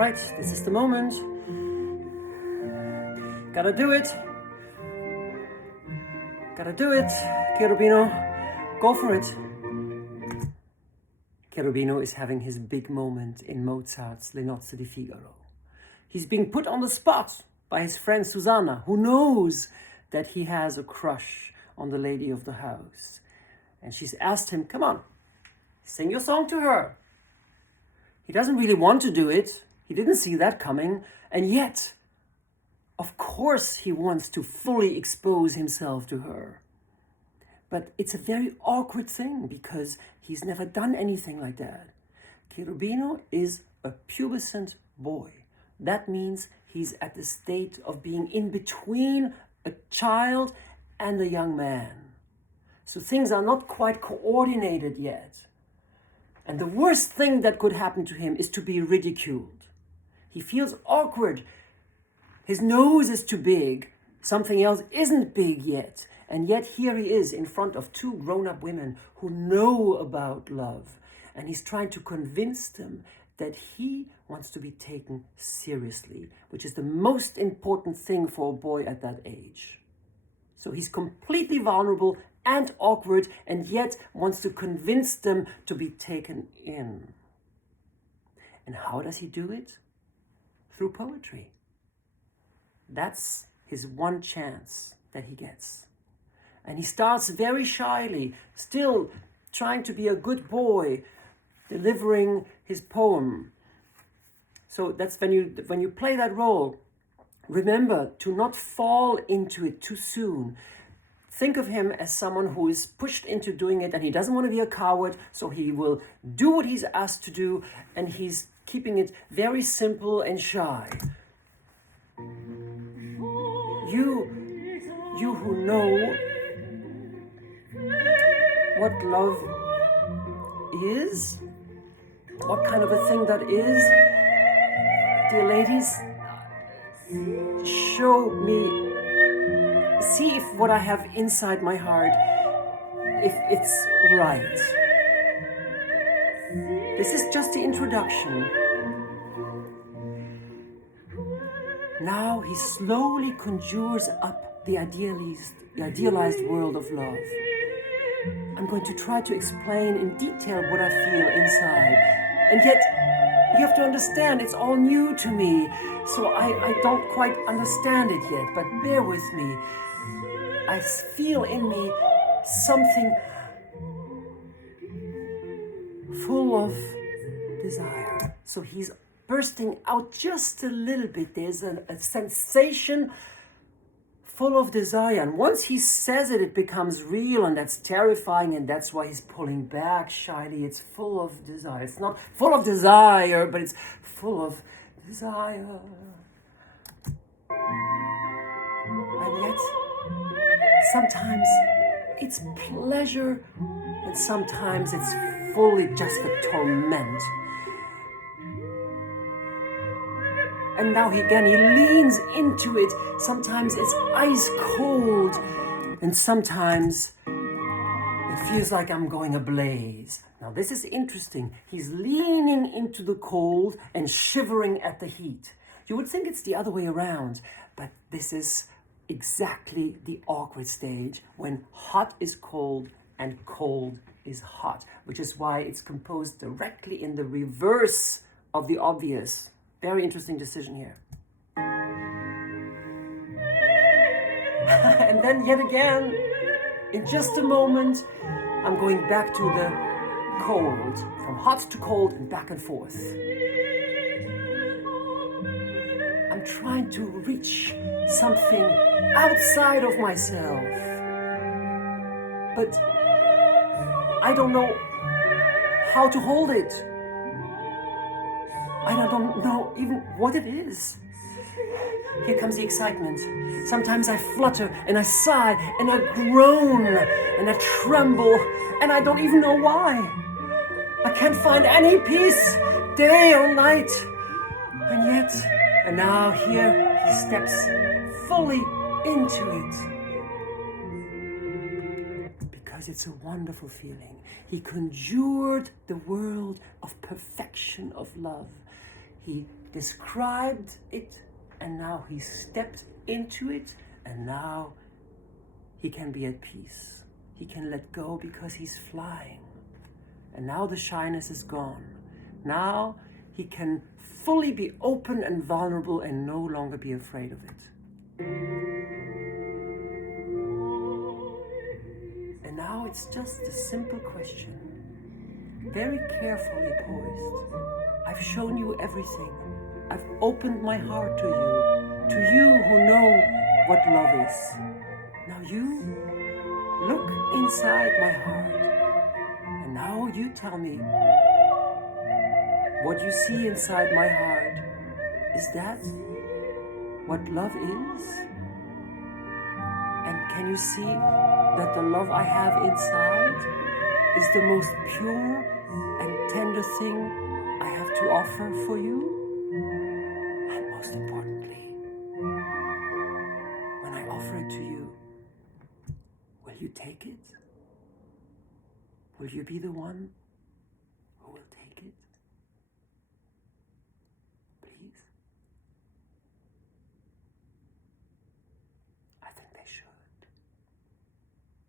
right, this is the moment. Gotta do it. Gotta do it, Cherubino. Go for it. Cherubino is having his big moment in Mozart's Nozze di Figaro. He's being put on the spot by his friend Susanna, who knows that he has a crush on the lady of the house. And she's asked him, come on, sing your song to her. He doesn't really want to do it. He didn't see that coming. And yet, of course, he wants to fully expose himself to her. But it's a very awkward thing because he's never done anything like that. Cherubino is a pubescent boy. That means he's at the state of being in between a child and a young man. So things are not quite coordinated yet. And the worst thing that could happen to him is to be ridiculed. He feels awkward. His nose is too big. Something else isn't big yet. And yet here he is in front of two grown-up women who know about love. And he's trying to convince them that he wants to be taken seriously, which is the most important thing for a boy at that age. So he's completely vulnerable and awkward, and yet wants to convince them to be taken in. And how does he do it? Through poetry. That's his one chance that he gets. And he starts very shyly, still trying to be a good boy, delivering his poem. So that's when you play that role, remember to not fall into it too soon. Think of him as someone who is pushed into doing it and he doesn't want to be a coward, so he will do what he's asked to do, and he's keeping it very simple and shy. You who know what love is, what kind of a thing that is, dear ladies, show me, see if what I have inside my heart, if it's right. This is just the introduction. Now he slowly conjures up the idealized world of love. I'm going to try to explain in detail what I feel inside. And yet, you have to understand, it's all new to me, so I don't quite understand it yet, but bear with me. I feel in me something full of desire. So he's bursting out just a little bit. There's a sensation full of desire. And once he says it, it becomes real, and that's terrifying, and that's why he's pulling back shyly. It's full of desire. It's not full of desire, but it's full of desire. And yet, sometimes it's pleasure, and sometimes it's fully just a torment. And now he leans into it. Sometimes it's ice cold, and sometimes it feels like I'm going ablaze. Now this is interesting. He's leaning into the cold and shivering at the heat. You would think it's the other way around, but this is exactly the awkward stage when hot is cold and cold is hot, which is why it's composed directly in the reverse of the obvious. Very interesting decision here. And then yet again, in just a moment, I'm going back to the cold, from hot to cold and back and forth. I'm trying to reach something outside of myself, but I don't know how to hold it. I don't know even what it is. Here comes the excitement. Sometimes I flutter and I sigh and I groan and I tremble and I don't even know why. I can't find any peace, day or night. And now here he steps fully into it. Because it's a wonderful feeling. He conjured the world of perfection of love. He described it, and now he stepped into it, and now he can be at peace. He can let go because he's flying. And now the shyness is gone. Now he can fully be open and vulnerable and no longer be afraid of it. And now it's just a simple question, very carefully poised. I've shown you everything. I've opened my heart to you who know what love is. Now you look inside my heart, and now you tell me what you see inside my heart. Is that what love is? And can you see that the love I have inside is the most pure and tender thing I have to offer for you? And most importantly, when I offer it to you, will you take it? Will you be the one